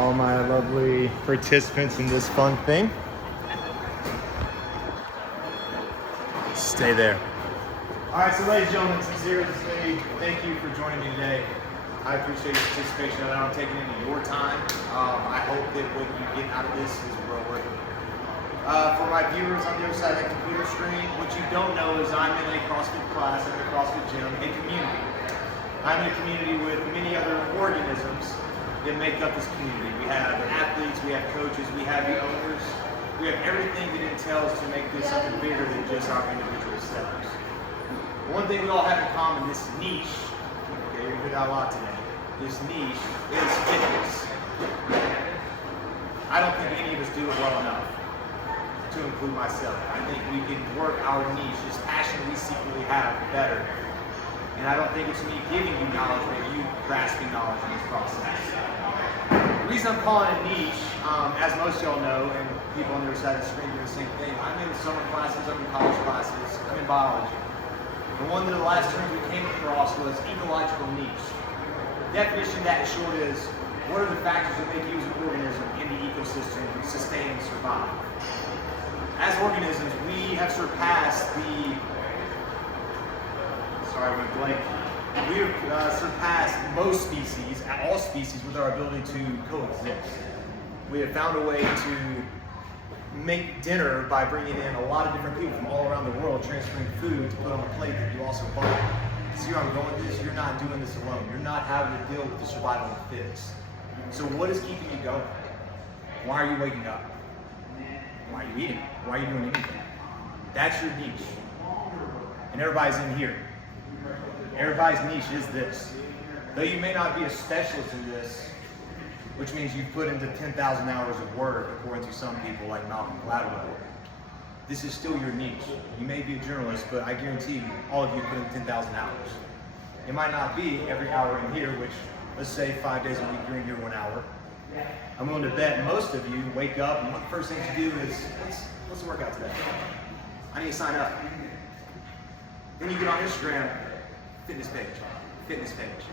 all my lovely participants in this fun thing. Stay there. All right, so ladies and gentlemen, sincerely, thank you for joining me today. I appreciate your participation. I know I'm taking any of your time. I hope that what you get out of this is well worth it. For my viewers on the other side of the computer screen, what you don't know is I'm in a CrossFit class, I'm in a CrossFit gym, a community. I'm in a community with many other organisms that make up this community. We have athletes, we have coaches, we have the owners, we have everything that entails to make this something bigger than just our individual steps. One thing we all have in common, this niche, okay, you're gonna hear that a lot today, this niche is fitness. I don't think any of us do it well enough, to include myself. I think we can work our niche, this passion we secretly have, better. And I don't think it's me giving you knowledge, but you grasping knowledge in this process. The reason I'm calling it niche, as most of y'all know, and people on the other side of the screen do the same thing, I'm in summer classes, I'm in college classes, I'm in biology. And one of the last terms we came across was ecological niche. The definition of that in short is, what are the factors that make you as an organism in the ecosystem sustain and survive? As organisms, we have surpassed the, sorry, I went blank. We have surpassed most species, all species, with our ability to coexist. We have found a way to make dinner by bringing in a lot of different people from all around the world, transferring food to put on a plate that you also buy. See where I'm going with this? You're not doing this alone. You're not having to deal with the survival of the fittest. So what is keeping you going? Why are you waking up? Why are you eating? Why are you doing anything? That's your niche. And everybody's in here. Everybody's niche is this. Though you may not be a specialist in this, which means you've put into 10,000 hours of work, according to some people like Malcolm Gladwell, this is still your niche. You may be a journalist, but I guarantee you, all of you put in 10,000 hours. It might not be every hour in here, which, let's say 5 days a week, you're in here 1 hour. I'm willing to bet most of you wake up and one of the first things you do is, what's the workout today? I need to sign up. Then you get on Instagram, fitness page, fitness page,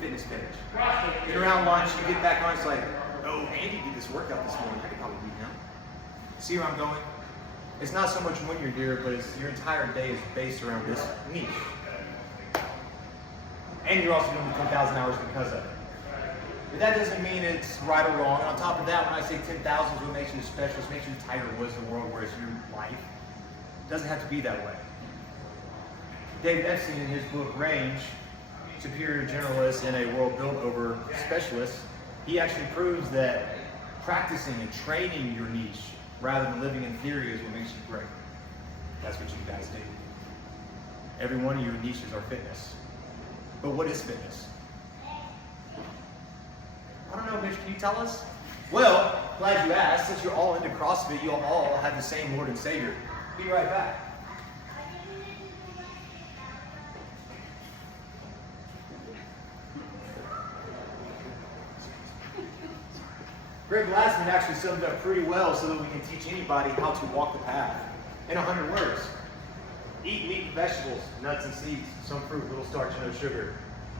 fitness page. Get around lunch, you get back on, it's like, oh, Andy did this workout this morning, I could probably beat him. See where I'm going? It's not so much when you're here, but it's your entire day is based around this niche. And you're also doing the 10,000 hours because of it. But that doesn't mean it's right or wrong. And on top of that, when I say 10,000 is what makes you a specialist, makes you Tiger Woods of the world, where it's your life. It doesn't have to be that way. David Epstein, in his book Range, Superior Generalists in a World Built Over Specialists, he actually proves that practicing and training your niche rather than living in theory is what makes you great. That's what you guys do. Every one of your niches are fitness. But what is fitness? I don't know, Mitch, can you tell us? Well, glad you asked. Since you're all into CrossFit, you'll all have the same Lord and Savior. Be right back. Greg Glassman actually summed it up pretty well so that we can teach anybody how to walk the path. In 100 words, eat meat and vegetables, nuts and seeds, some fruit, little starch, no sugar.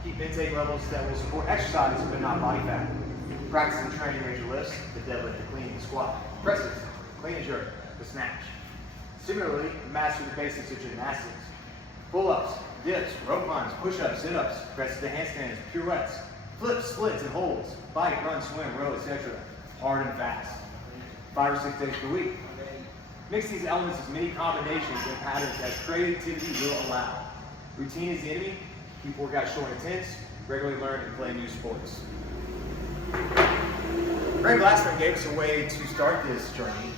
Keep intake levels that will support exercise but not body fat. Practice and training range of lifts, the deadlift, the clean, the squat, presses, clean and jerk, the snatch. Similarly, master the basics of gymnastics. Pull-ups, dips, rope climbs, push-ups, sit-ups, presses to handstands, pirouettes, flips, splits, and holds, bike, run, swim, row, etc. Hard and fast. 5 or 6 days per week. Mix these elements as many combinations and patterns as creativity will allow. Routine is the enemy. Keep workouts short and intense. Regularly learn and play new sports. Greg Glassman gave us a way to start this journey,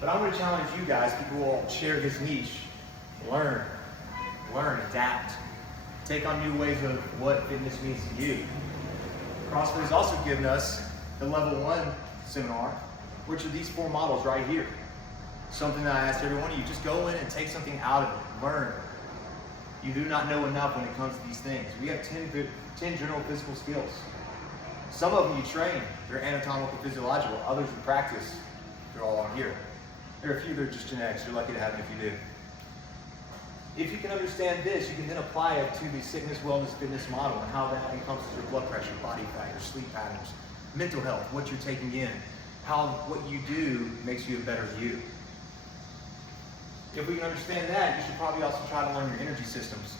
but I'm going to challenge you guys, people who will share his niche. Learn, adapt. Take on new ways of what fitness means to you. CrossFit has also given us the level 1 seminar, which are these 4 models right here. Something that I asked every one of you, just go in and take something out of it, learn. You do not know enough when it comes to these things. We have 10 general physical skills. Some of them you train, they're anatomical, physiological. Others you practice, they're all on here. There are a few that are just genetics, you're lucky to have them if you do. If you can understand this, you can then apply it to the sickness, wellness, fitness model and how that encompasses your blood pressure, body fat, your sleep patterns, mental health, what you're taking in, how what you do makes you a better you. If we can understand that, you should probably also try to learn your energy systems.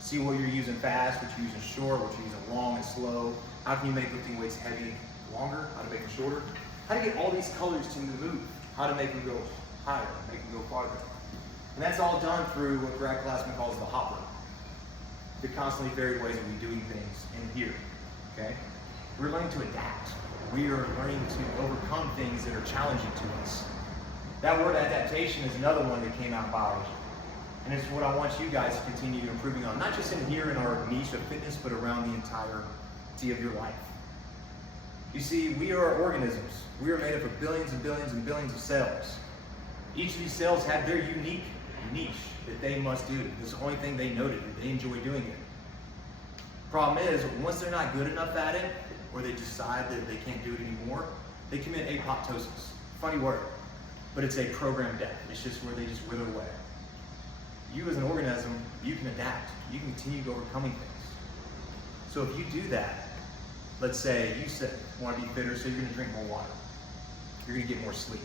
See what you're using fast, what you're using short, what you're using long and slow. How can you make lifting weights heavy longer? How to make them shorter? How to get all these colors to move? How to make them go higher, make them go farther. And that's all done through what Brad Glassman calls the hopper. The constantly varied ways of we doing things in here, okay? We're learning to adapt. We are learning to overcome things that are challenging to us. That word adaptation is another one that came out in biology. And it's what I want you guys to continue improving on, not just in here in our niche of fitness, but around the entirety of your life. You see, we are organisms. We are made up of billions and billions and billions of cells. Each of these cells have their unique niche that they must do. This is the only thing they know to do. They enjoy doing it. Problem is, once they're not good enough at it, or they decide that they can't do it anymore, they commit apoptosis. Funny word, but it's a programmed death. It's just where they just wither away. You as an organism, you can adapt. You can continue to overcoming things. So if you do that, let's say you want to be fitter, so you're going to drink more water. You're going to get more sleep.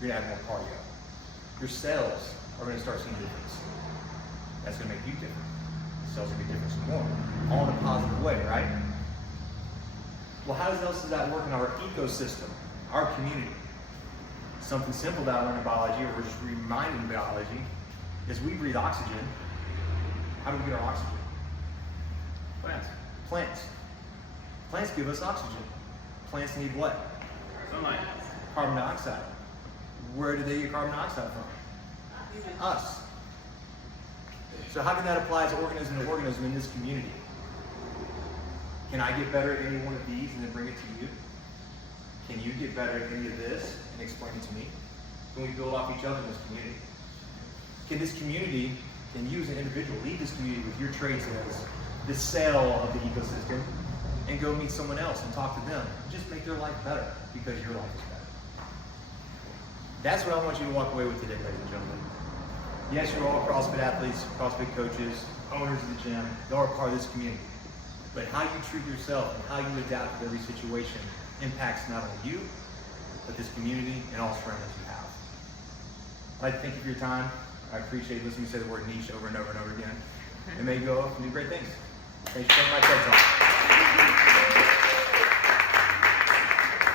You're going to have more cardio. Your cells are going to start seeing difference. That's going to make you different. The cells are going to be different some more. All in a positive way, right? Well, how else does that work in our ecosystem, our community? Something simple that I learned in biology, or we're just reminding biology, is we breathe oxygen. How do we get our oxygen? Plants. Plants. Plants give us oxygen. Plants need what? Sunlight. Carbon dioxide. Where do they get carbon dioxide from? Us. So how can that apply as organism to organism in this community? Can I get better at any one of these and then bring it to you? Can you get better at any of this and explain it to me? Can we build off each other in this community? Can this community, can you as an individual lead this community with your traits as the cell of the ecosystem and go meet someone else and talk to them? Just make their life better because your life is better. That's what I want you to walk away with today, ladies and gentlemen. Yes, you're all CrossFit athletes, CrossFit coaches, owners of the gym. You're all part of this community. But how you treat yourself and how you adapt to every situation impacts not only you, but this community and all surroundings you have. I'd like to thank you for your time. I appreciate listening to me say the word niche over and over and over again. And may you go off and do great things. Thanks for taking my TED Talk.